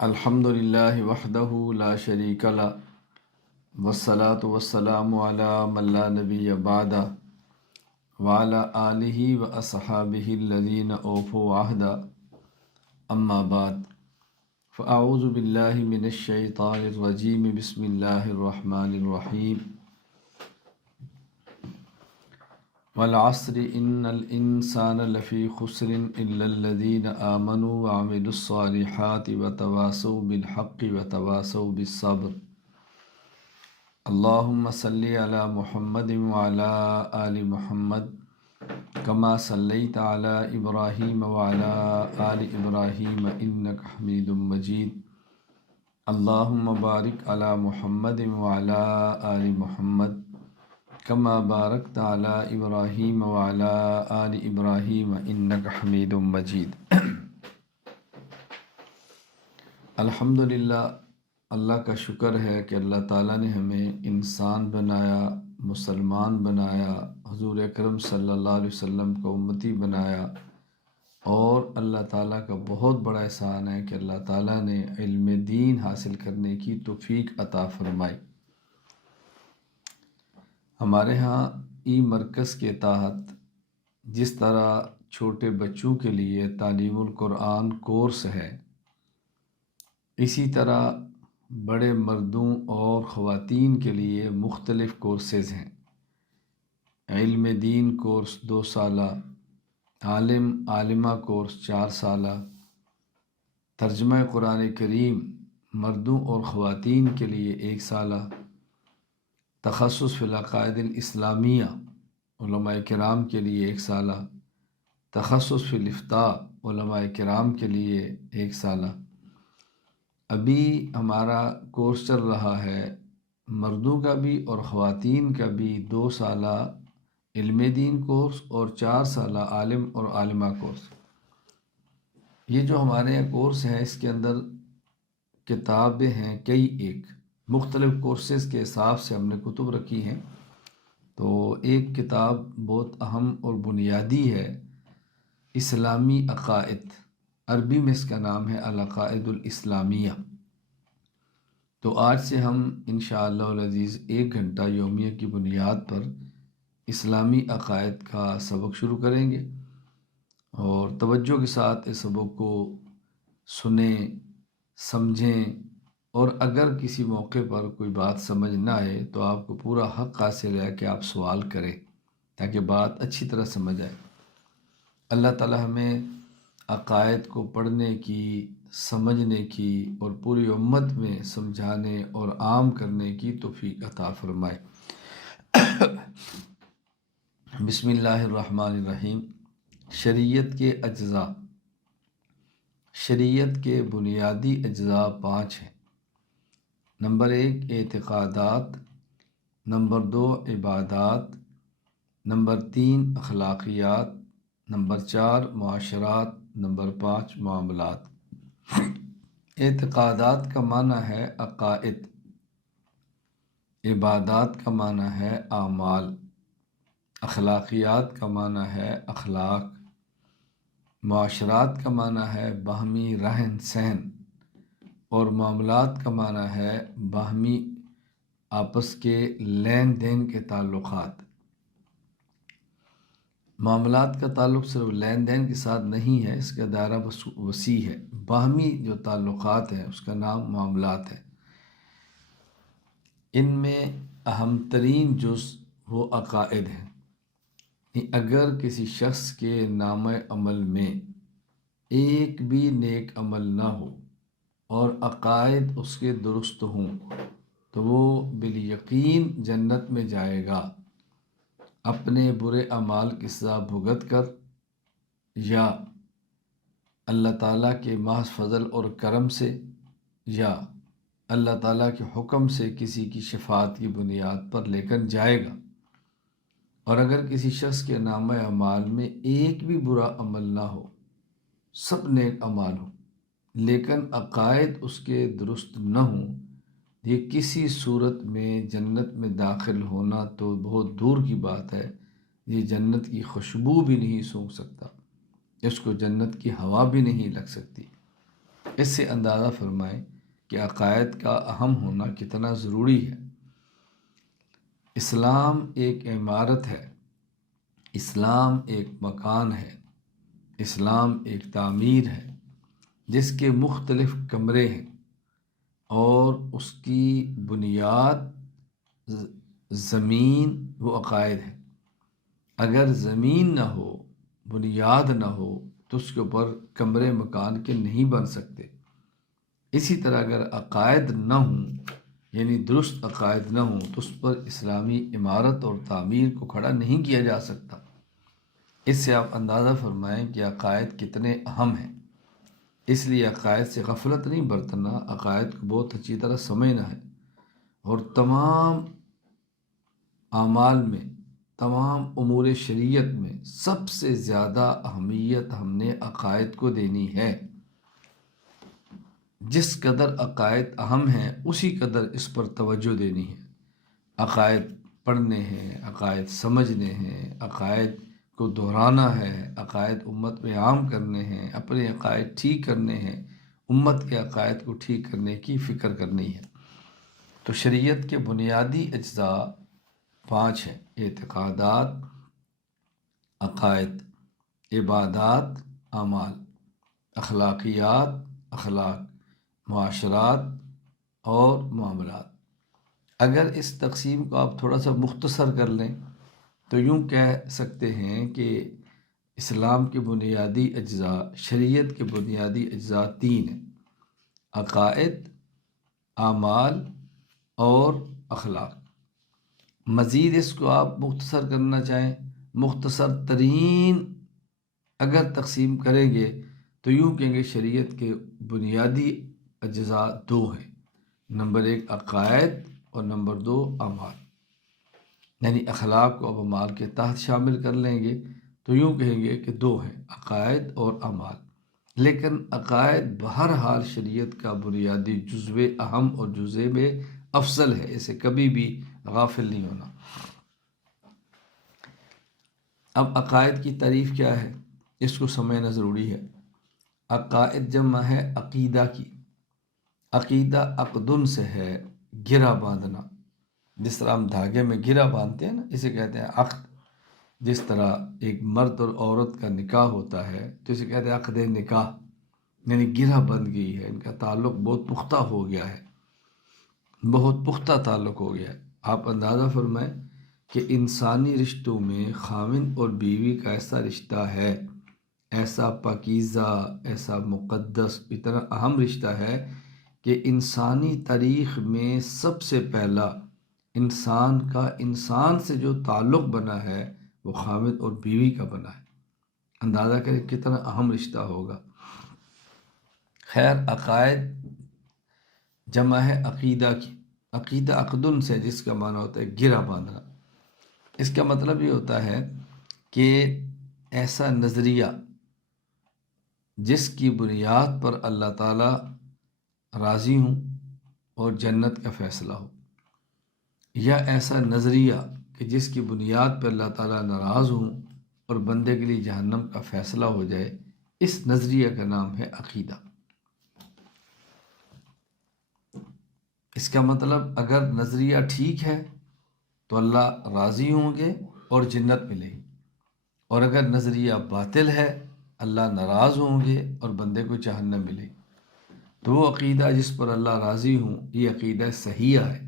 الحمد للہ وحدہ لا شریک لہ والصلاة والسلام علی من لا نبی بعدہ وعلی آلہ واصحابہ الذین اوفوا عہدہ اما بعد فاعوذ باللہ من الشیطان الرجیم بسم اللہ الرحمن الرحیم والعصر ان الانسان لفی خسر الا الذین آمنوا وعملوا الصالحات وتواصوا بالحق وتواصوا بالصبر اللہم صلی علی محمد وعلی آل محمد کما صلیت علی ابراہیم وعلی آل ابراہیم انک حمید مجید اللہم بارک علی محمد وعلی آل محمد کما بارکت علی ابراہیم وعلی آل ابراہیم انک حمید مجید۔ الحمدللہ، اللہ کا شکر ہے کہ اللہ تعالیٰ نے ہمیں انسان بنایا، مسلمان بنایا، حضور اکرم صلی اللہ علیہ وسلم کو امتی بنایا، اور اللہ تعالیٰ کا بہت بڑا احسان ہے کہ اللہ تعالیٰ نے علم دین حاصل کرنے کی توفیق عطا فرمائی۔ ہمارے ہاں ای مرکز کے تحت جس طرح چھوٹے بچوں کے لیے تعلیم القرآن کورس ہے، اسی طرح بڑے مردوں اور خواتین کے لیے مختلف کورسز ہیں۔ علم دین کورس 2 سالہ، عالمہ کورس 4 سالہ، ترجمہ قرآن کریم مردوں اور خواتین کے لیے 1 سالہ، تخصص فی العقائد الاسلامیہ علماء کرام کے لیے 1 سالہ، تخصص فی الافتاء علماء کرام کے لیے 1 سالہ۔ ابھی ہمارا کورس چل رہا ہے مردوں کا بھی اور خواتین کا بھی 2 سالہ علم دین کورس اور 4 سالہ عالم اور عالمہ کورس۔ یہ جو ہمارے یہاں کورس ہے اس کے اندر کتابیں ہیں ایک مختلف کورسز کے حساب سے ہم نے کتب رکھی ہیں۔ تو ایک کتاب بہت اہم اور بنیادی ہے، اسلامی عقائد، عربی میں اس کا نام ہے العقائد الاسلامیہ۔ تو آج سے ہم انشاءاللہ العزیز 1 گھنٹہ یومیہ کی بنیاد پر اسلامی عقائد کا سبق شروع کریں گے، اور توجہ کے ساتھ اس سبق کو سنیں، سمجھیں، اور اگر کسی موقع پر کوئی بات سمجھ نہ آئے تو آپ کو پورا حق حاصل ہے کہ آپ سوال کریں تاکہ بات اچھی طرح سمجھ آئے۔ اللہ تعالی ہمیں عقائد کو پڑھنے کی، سمجھنے کی اور پوری امت میں سمجھانے اور عام کرنے کی توفیق عطا فرمائے۔ بسم اللہ الرحمن الرحیم۔ شریعت کے اجزاء۔ شریعت کے بنیادی اجزاء 5 ہیں۔ نمبر 1 اعتقادات، نمبر 2 عبادات، نمبر 3 اخلاقیات، نمبر 4 معاشرات، نمبر 5 معاملات۔ اعتقادات کا معنی ہے عقائد، عبادات کا معنی ہے اعمال، اخلاقیات کا معنی ہے اخلاق، معاشرات کا معنی ہے باہمی رہن سہن، اور معاملات کا معنی ہے باہمی آپس کے لین دین کے تعلقات۔ معاملات کا تعلق صرف لین دین کے ساتھ نہیں ہے، اس کا دائرہ وسیع ہے۔ باہمی جو تعلقات ہیں اس کا نام معاملات ہے۔ ان میں اہم ترین جز وہ عقائد ہیں۔ اگر کسی شخص کے نام عمل میں ایک بھی نیک عمل نہ ہو اور عقائد اس کے درست ہوں تو وہ بالیقین جنت میں جائے گا، اپنے برے اعمال کی سزا بھگت کر، یا اللہ تعالیٰ کے محض فضل اور کرم سے، یا اللہ تعالیٰ کے حکم سے کسی کی شفاعت کی بنیاد پر لے کر جائے گا۔ اور اگر کسی شخص کے نامہ اعمال میں ایک بھی برا عمل نہ ہو، سب نیک اعمال ہوں، لیکن عقائد اس کے درست نہ ہوں، یہ کسی صورت میں جنت میں داخل ہونا تو بہت دور کی بات ہے، یہ جنت کی خوشبو بھی نہیں سونگھ سکتا، اس کو جنت کی ہوا بھی نہیں لگ سکتی۔ اس سے اندازہ فرمائیں کہ عقائد کا اہم ہونا کتنا ضروری ہے۔ اسلام ایک عمارت ہے، اسلام ایک مکان ہے، اسلام ایک تعمیر ہے جس کے مختلف کمرے ہیں، اور اس کی بنیاد زمین و عقائد ہے۔ اگر زمین نہ ہو، بنیاد نہ ہو، تو اس کے اوپر کمرے مکان کے نہیں بن سکتے۔ اسی طرح اگر عقائد نہ ہوں، یعنی درست عقائد نہ ہوں، تو اس پر اسلامی عمارت اور تعمیر کو کھڑا نہیں کیا جا سکتا۔ اس سے آپ اندازہ فرمائیں کہ عقائد کتنے اہم ہیں۔ اس لیے عقائد سے غفلت نہیں برتنا، عقائد کو بہت اچھی طرح سمجھنا ہے، اور تمام اعمال میں، تمام امور شریعت میں سب سے زیادہ اہمیت ہم نے عقائد کو دینی ہے۔ جس قدر عقائد اہم ہیں اسی قدر اس پر توجہ دینی ہے۔ عقائد پڑھنے ہیں، عقائد سمجھنے ہیں، عقائد کو دہرانا ہے، عقائد امت میں عام کرنے ہیں، اپنے عقائد ٹھیک کرنے ہیں، امت کے عقائد کو ٹھیک کرنے کی فکر کرنی ہے۔ تو شریعت کے بنیادی اجزاء 5 ہیں: اعتقادات، عقائد، عبادات، اعمال، اخلاقیات، اخلاق، معاشرات اور معاملات۔ اگر اس تقسیم کو آپ تھوڑا سا مختصر کر لیں تو یوں کہہ سکتے ہیں کہ اسلام کے بنیادی اجزاء، شریعت کے بنیادی اجزاء 3 ہیں: عقائد، اعمال اور اخلاق۔ مزید اس کو آپ مختصر کرنا چاہیں، مختصر ترین اگر تقسیم کریں گے تو یوں کہیں گے شریعت کے بنیادی اجزاء 2 ہیں: نمبر 1 عقائد اور نمبر 2 اعمال۔ یعنی اخلاق کو اب اعمال کے تحت شامل کر لیں گے تو یوں کہیں گے کہ 2 ہیں: عقائد اور اعمال۔ لیکن عقائد بہرحال شریعت کا بنیادی جزو اہم اور جزو میں افضل ہے، اسے کبھی بھی غافل نہیں ہونا۔ اب عقائد کی تعریف کیا ہے، اس کو سمجھنا ضروری ہے۔ عقائد جمع ہے عقیدہ کی۔ عقیدہ عقدن سے ہے گرہ باندھنا، جس طرح ہم دھاگے میں گرہ باندھتے ہیں نا، اسے کہتے ہیں عقد۔ جس طرح ایک مرد اور عورت کا نکاح ہوتا ہے تو اسے کہتے ہیں عقد نکاح، یعنی گرہ بندھ گئی ہے، ان کا تعلق بہت پختہ ہو گیا ہے، بہت پختہ تعلق ہو گیا ہے۔ آپ اندازہ فرمائیں کہ انسانی رشتوں میں خاوند اور بیوی کا ایسا رشتہ ہے، ایسا پاکیزہ، ایسا مقدس، اتنا اہم رشتہ ہے کہ انسانی تاریخ میں سب سے پہلا انسان کا انسان سے جو تعلق بنا ہے وہ خاوند اور بیوی کا بنا ہے۔ اندازہ کریں کتنا اہم رشتہ ہوگا۔ خیر، عقائد جمع ہے عقیدہ کی۔ عقیدہ عقدن سے، جس کا معنی ہوتا ہے گرہ باندھنا۔ اس کا مطلب یہ ہوتا ہے کہ ایسا نظریہ جس کی بنیاد پر اللہ تعالیٰ راضی ہوں اور جنت کا فیصلہ ہو، یا ایسا نظریہ کہ جس کی بنیاد پر اللہ تعالیٰ ناراض ہوں اور بندے کے لیے جہنم کا فیصلہ ہو جائے، اس نظریہ کا نام ہے عقیدہ۔ اس کا مطلب اگر نظریہ ٹھیک ہے تو اللہ راضی ہوں گے اور جنت ملے گی، اور اگر نظریہ باطل ہے اللہ ناراض ہوں گے اور بندے کو جہنم ملے گی۔ تو وہ عقیدہ جس پر اللہ راضی ہوں یہ عقیدہ صحیحہ ہے،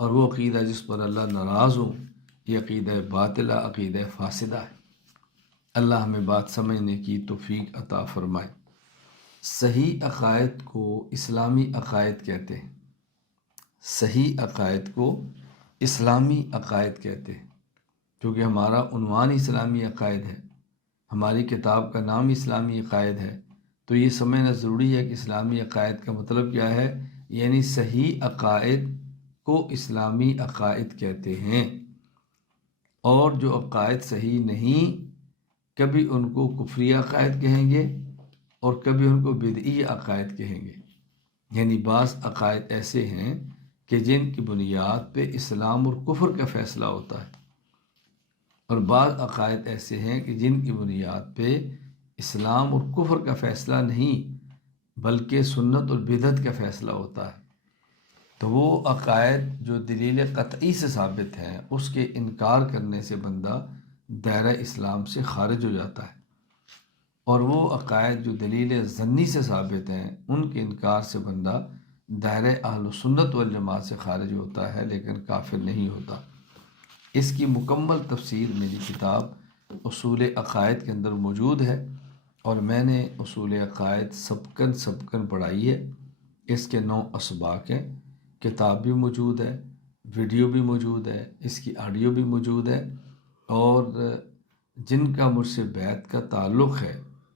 اور وہ عقیدہ جس پر اللہ ناراض ہوں یہ عقیدہ باطلہ، عقیدہ فاسدہ ہے۔ اللہ ہمیں بات سمجھنے کی توفیق عطا فرمائے۔ صحیح عقائد کو اسلامی عقائد کہتے ہیں، صحیح عقائد کو اسلامی عقائد کہتے ہیں، کیونکہ ہمارا عنوان اسلامی عقائد ہے، ہماری کتاب کا نام اسلامی عقائد ہے، تو یہ سمجھنا ضروری ہے کہ اسلامی عقائد کا مطلب کیا ہے۔ یعنی صحیح عقائد کو اسلامی عقائد کہتے ہیں، اور جو عقائد صحیح نہیں کبھی ان کو کفری عقائد کہیں گے اور کبھی ان کو بدعی عقائد کہیں گے۔ یعنی بعض عقائد ایسے ہیں کہ جن کی بنیاد پہ اسلام اور کفر کا فیصلہ ہوتا ہے، اور بعض عقائد ایسے ہیں کہ جن کی بنیاد پہ اسلام اور کفر کا فیصلہ نہیں بلکہ سنت اور بدعت کا فیصلہ ہوتا ہے۔ تو وہ عقائد جو دلیل قطعی سے ثابت ہیں اس کے انکار کرنے سے بندہ دائرہ اسلام سے خارج ہو جاتا ہے، اور وہ عقائد جو دلیل ظنی سے ثابت ہیں ان کے انکار سے بندہ دائرہ اہل سنت والجماعت سے خارج ہوتا ہے، لیکن کافر نہیں ہوتا۔ اس کی مکمل تفسیر میری کتاب اصول عقائد کے اندر موجود ہے، اور میں نے اصول عقائد سبکن پڑھائی ہے۔ اس کے 9 اسباق ہیں، کتاب بھی موجود ہے، ویڈیو بھی موجود ہے، اس کی آڈیو بھی موجود ہے، اور جن کا مجھ سے بیعت کا تعلق ہے،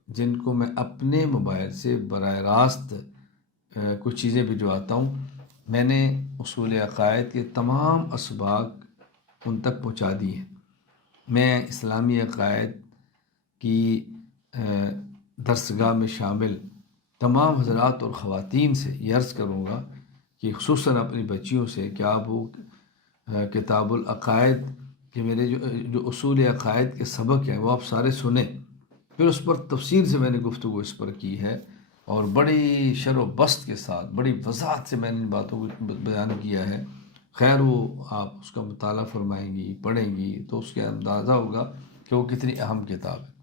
جن کو میں اپنے موبائل سے براہ راست کچھ چیزیں بھجواتا ہوں، میں نے اصول عقائد کے تمام اسباق ان تک پہنچا دی ہیں۔ میں اسلامی عقائد کی درسگاہ میں شامل تمام حضرات اور خواتین سے یہ عرض کروں گا کہ خصوصاً اپنی بچیوں سے کہ آپ وہ کتاب العقائد کہ میرے جو اصول عقائد کے سبق ہیں وہ آپ سارے سنیں، پھر اس پر تفصیل سے میں نے گفتگو اس پر کی ہے، اور بڑی شرح و بسط کے ساتھ بڑی وضاحت سے میں نے ان باتوں کو بیان کیا ہے۔ خیر وہ آپ اس کا مطالعہ فرمائیں گی، پڑھیں گی تو اس کے اندازہ ہوگا کہ وہ کتنی اہم کتاب ہے۔